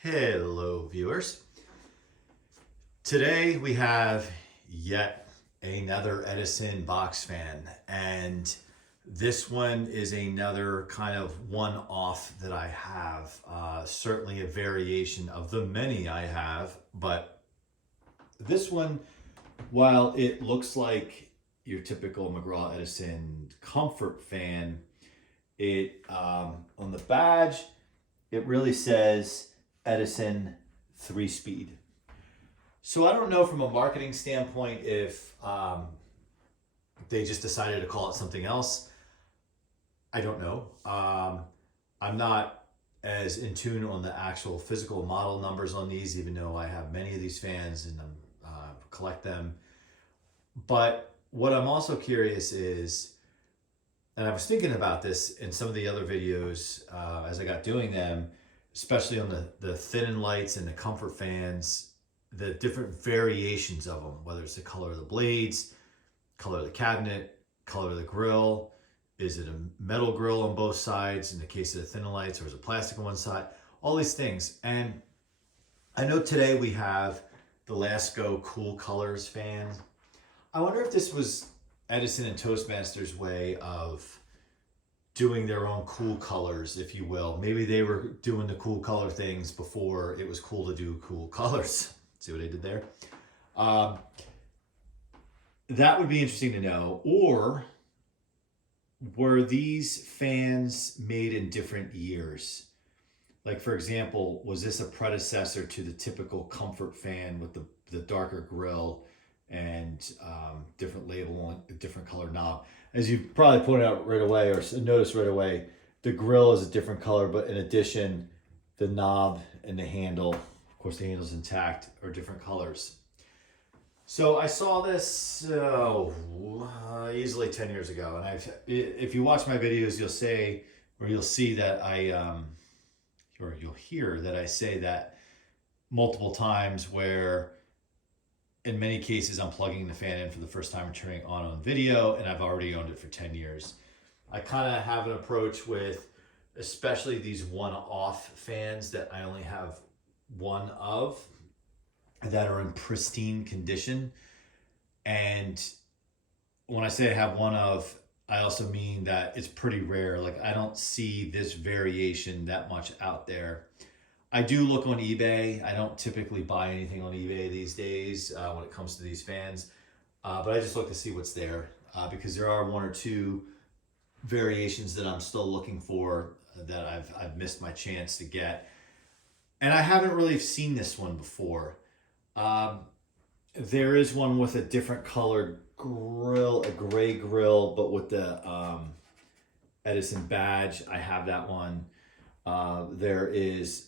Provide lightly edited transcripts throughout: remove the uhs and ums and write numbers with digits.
Hello, viewers. Today we have yet another Edison box fan, and this one is another kind of one-off that I have. Certainly a variation of the many I have, but this one, while it looks like your typical McGraw-Edison Comfort fan, it on the badge it really says Edison 3-speed. So I don't know from a marketing standpoint if they just decided to call it something else. I don't know. I'm not as in tune on the actual physical model numbers on these, even though I have many of these fans and collect them. But what I'm also curious is, and I was thinking about this in some of the other videos as I got doing them, especially on the thin and lights and the comfort fans, the different variations of them, whether it's the color of the blades, color of the cabinet, color of the grill. Is it a metal grill on both sides in the case of the thin and lights, or is it plastic on one side? All these things. And I know today we have the Lasco Cool Colors fan. I wonder if this was Edison and Toastmasters' way of doing their own cool colors, if you will. Maybe they were doing the cool color things before it was cool to do cool colors. See what I did there? That would be interesting to know. Or were these fans made in different years? Like, for example, was this a predecessor to the typical comfort fan with the darker grill and different label and different color knob? As you probably pointed out right away, or noticed right away, the grill is a different color, but in addition, the knob and the handle, of course the handle's intact, are different colors. So I saw this easily 10 years ago, and if you watch my videos, you'll see that or you'll hear that I say that multiple times, where in many cases I'm plugging the fan in for the first time and turning it on video, and I've already owned it for 10 years. I kind of have an approach with, especially these one-off fans that I only have one of, that are in pristine condition. And when I say I have one of, I also mean that it's pretty rare. Like, I don't see this variation that much out there. I do look on eBay. I don't typically buy anything on eBay these days when it comes to these fans, but I just look to see what's there because there are one or two variations that I'm still looking for that I've missed my chance to get, and I haven't really seen this one before. There is one with a different colored grill, a gray grill, but with the Edison badge. I have that one. There is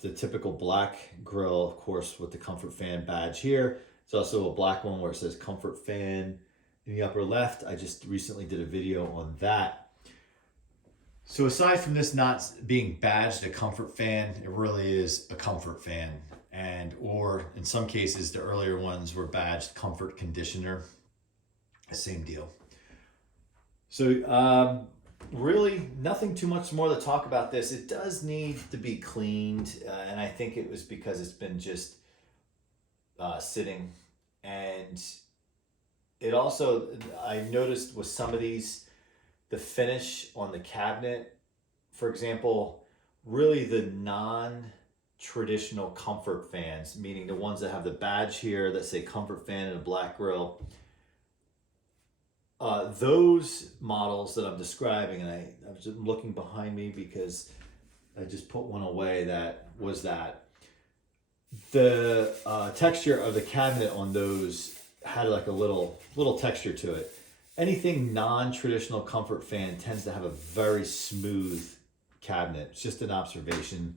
the typical black grill, of course, with the comfort fan badge here. There's also a black one where it says comfort fan in the upper left. I just recently did a video on that. So aside from this not being badged a comfort fan, it really is a comfort fan. Or in some cases, the earlier ones were badged comfort conditioner. Same deal. So really nothing too much more to talk about this. It does need to be cleaned, and I think it was because it's been just sitting. And it also, I noticed with some of these, the finish on the cabinet, for example, really the non-traditional comfort fans, meaning the ones that have the badge here that say comfort fan and a black grill, those models that I'm describing, and I was just looking behind me because I just put one away that was that. The texture of the cabinet on those had like a little texture to it. Anything non-traditional comfort fan tends to have a very smooth cabinet. It's just an observation.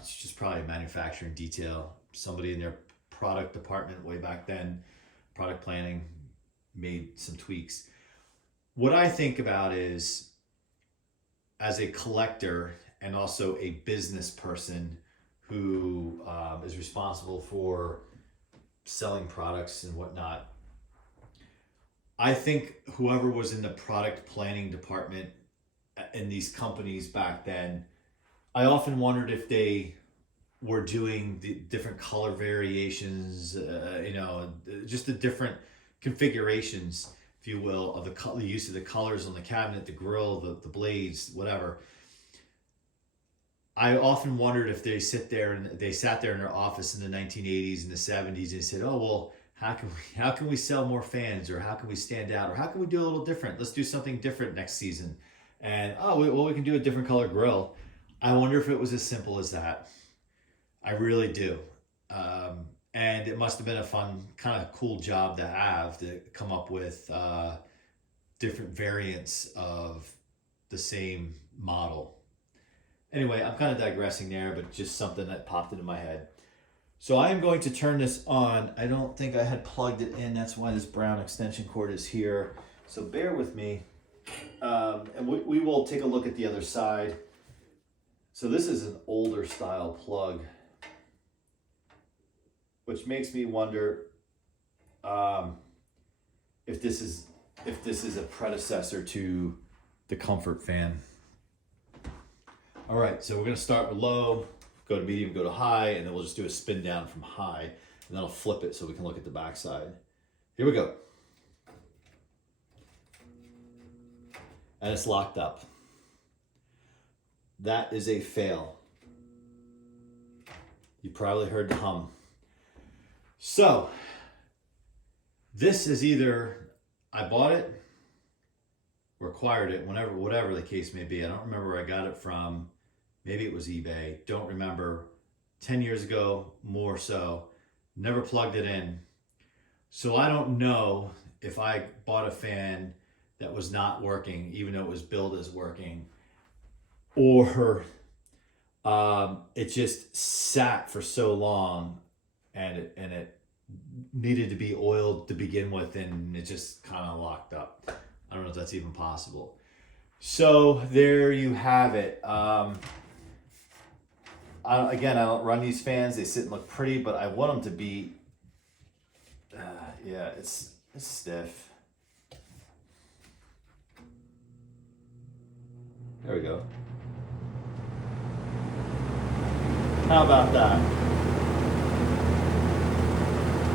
It's just probably a manufacturing detail. Somebody in their product department way back then, product planning, made some tweaks. What I think about is, as a collector and also a business person who is responsible for selling products and whatnot, I think whoever was in the product planning department in these companies back then, I often wondered if they we're doing the different color variations, just the different configurations, if you will, of the use of the colors on the cabinet, the grill, the blades, whatever. I often wondered if they sat there in their office in the 1980s and the 70s and said, "Oh well, how can we sell more fans, or how can we stand out, or how can we do a little different? Let's do something different next season." And we can do a different color grill. I wonder if it was as simple as that. I really do. And it must have been a fun, kind of cool job to have, to come up with different variants of the same model. Anyway, I'm kind of digressing there, but just something that popped into my head. So I am going to turn this on. I don't think I had plugged it in. That's why this brown extension cord is here. So bear with me. And we will take a look at the other side. So this is an older style plug, which makes me wonder if this is a predecessor to the Comfort fan. All right, so we're gonna start with low, go to medium, go to high, and then we'll just do a spin down from high, and then I'll flip it so we can look at the back side. Here we go. And it's locked up. That is a fail. You probably heard the hum. So, this is either I bought it or acquired it, whatever the case may be. I don't remember where I got it from. Maybe it was eBay. Don't remember. 10 years ago, more so. Never plugged it in. So I don't know if I bought a fan that was not working, even though it was billed as working, or it just sat for so long and it needed to be oiled to begin with, and it just kind of locked up. I don't know if that's even possible. So there you have it. I don't run these fans. They sit and look pretty, but I want them to be, it's stiff. There we go. How about that?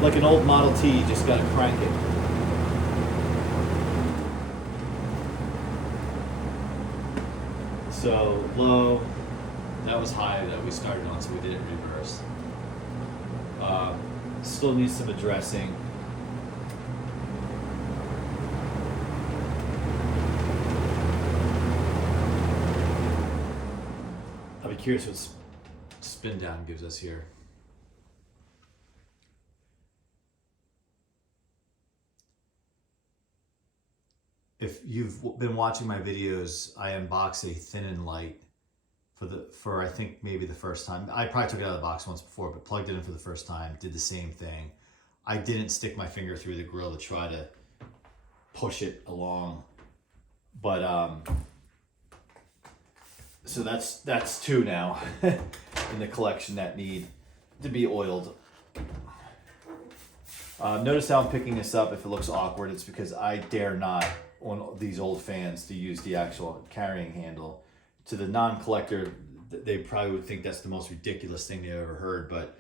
Like an old Model T, you just gotta crank it. So low, that was high that we started on, so we did it in reverse. Still needs some addressing. I'll be curious what spin down gives us here. If you've been watching my videos, I unbox a thin and light for I think maybe the first time. I probably took it out of the box once before, but plugged it in for the first time, did the same thing. I didn't stick my finger through the grill to try to push it along. But so that's two now in the collection that need to be oiled. Notice how I'm picking this up. If it looks awkward, it's because I dare not on these old fans to use the actual carrying handle. To the non-collector, they probably would think that's the most ridiculous thing they've ever heard, but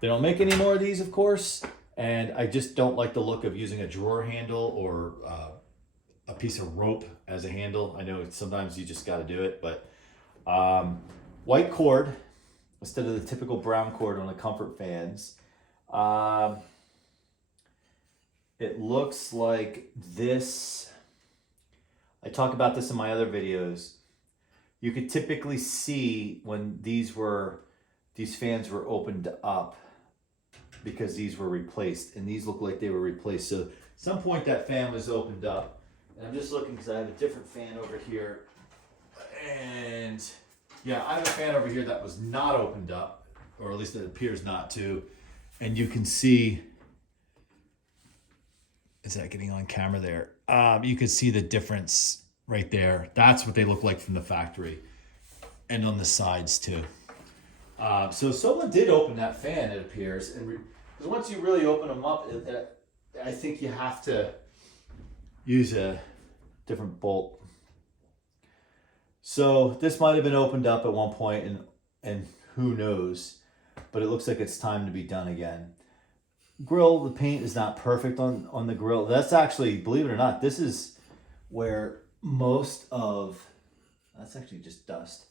they don't make any more of these, of course, and I just don't like the look of using a drawer handle or a piece of rope as a handle. I know sometimes you just got to do it, but white cord instead of the typical brown cord on the Comfort fans. It looks like this. I talk about this in my other videos. You could typically see when these fans were opened up because these were replaced, and these look like they were replaced. So at some point that fan was opened up, and I'm just looking because I have a different fan over here, and yeah, I have a fan over here that was not opened up, or at least it appears not to, and you can see, is that getting on camera there? You can see the difference right there. That's what they look like from the factory, and on the sides too. So someone did open that fan, it appears, and because once you really open them up, I think you have to use a different bolt. So this might have been opened up at one point, and who knows? But it looks like it's time to be done again. Grill, the paint is not perfect on the grill. That's actually, believe it or not, this is where most of, that's actually just dust.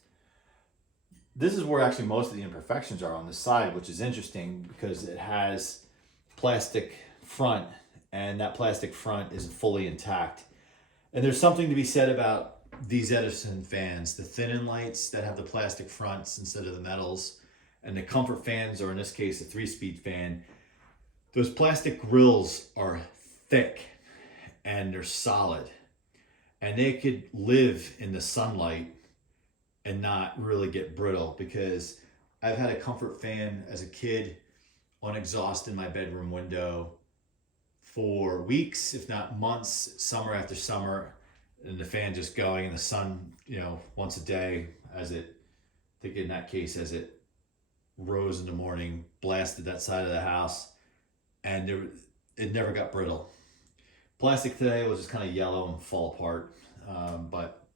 This is where actually most of the imperfections are on the side, which is interesting because it has plastic front, and that plastic front is fully intact. And there's something to be said about these Edison fans, the thin-in lights that have the plastic fronts instead of the metals, and the comfort fans, or in this case, a 3-speed fan. Those plastic grills are thick and they're solid, and they could live in the sunlight and not really get brittle, because I've had a comfort fan as a kid on exhaust in my bedroom window for weeks, if not months, summer after summer, and the fan just going in the sun, once a day, as it, I think in that case, as it rose in the morning, blasted that side of the house, and it never got brittle. Plastic today will just kind of yellow and fall apart, but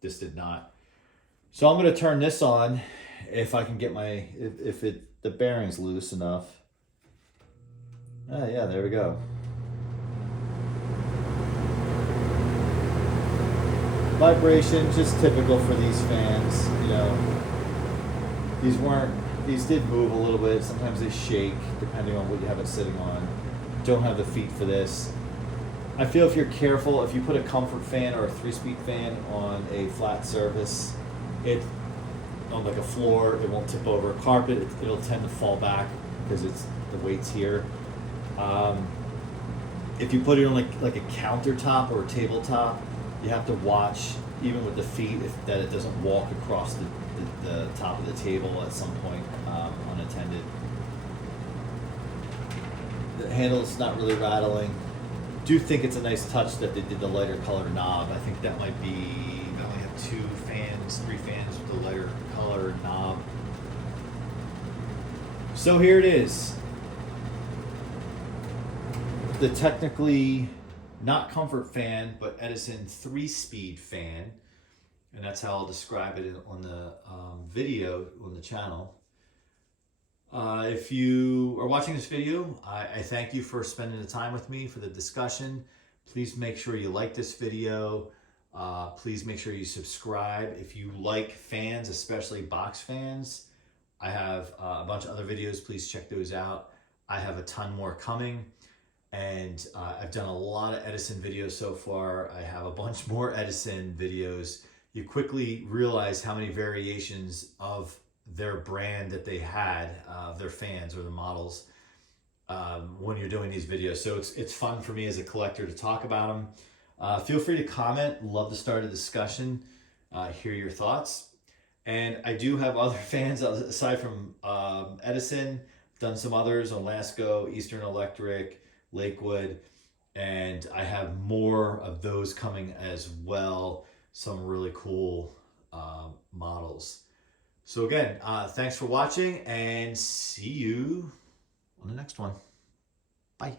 this did not. So I'm going to turn this on if I can get the bearing's loose enough. Oh yeah, there we go. Vibration, just typical for these fans. These did move a little bit. Sometimes they shake depending on what you have it sitting on. Don't have the feet for this. I feel if you're careful, if you put a comfort fan or a 3-speed fan on a flat surface, on like a floor, it won't tip over. Carpet, it'll tend to fall back because the weight's here. If you put it on like a countertop or a tabletop, you have to watch, even with the feet, that it doesn't walk across the top of the table at some point unattended. The handle's not really rattling. Do think it's a nice touch that they did the lighter color knob. I think that might be, I only have 3 fans with the lighter color knob. So here it is. The technically not comfort fan, but Edison 3-speed fan. And that's how I'll describe it on the video on the channel. If you are watching this video, I thank you for spending the time with me for the discussion. Please make sure you like this video. Please make sure you subscribe. If you like fans, especially box fans, I have a bunch of other videos. Please check those out. I have a ton more coming. And I've done a lot of Edison videos so far. I have a bunch more Edison videos. You quickly realize how many variations of their brand that they had, their fans or the models, when you're doing these videos. So it's fun for me as a collector to talk about them. Feel free to comment. Love to start a discussion, hear your thoughts. And I do have other fans aside from Edison. I've done some others on Lasco, Eastern Electric, Lakewood, and I have more of those coming as well. Some really cool models. So again, thanks for watching, and see you on the next one. Bye.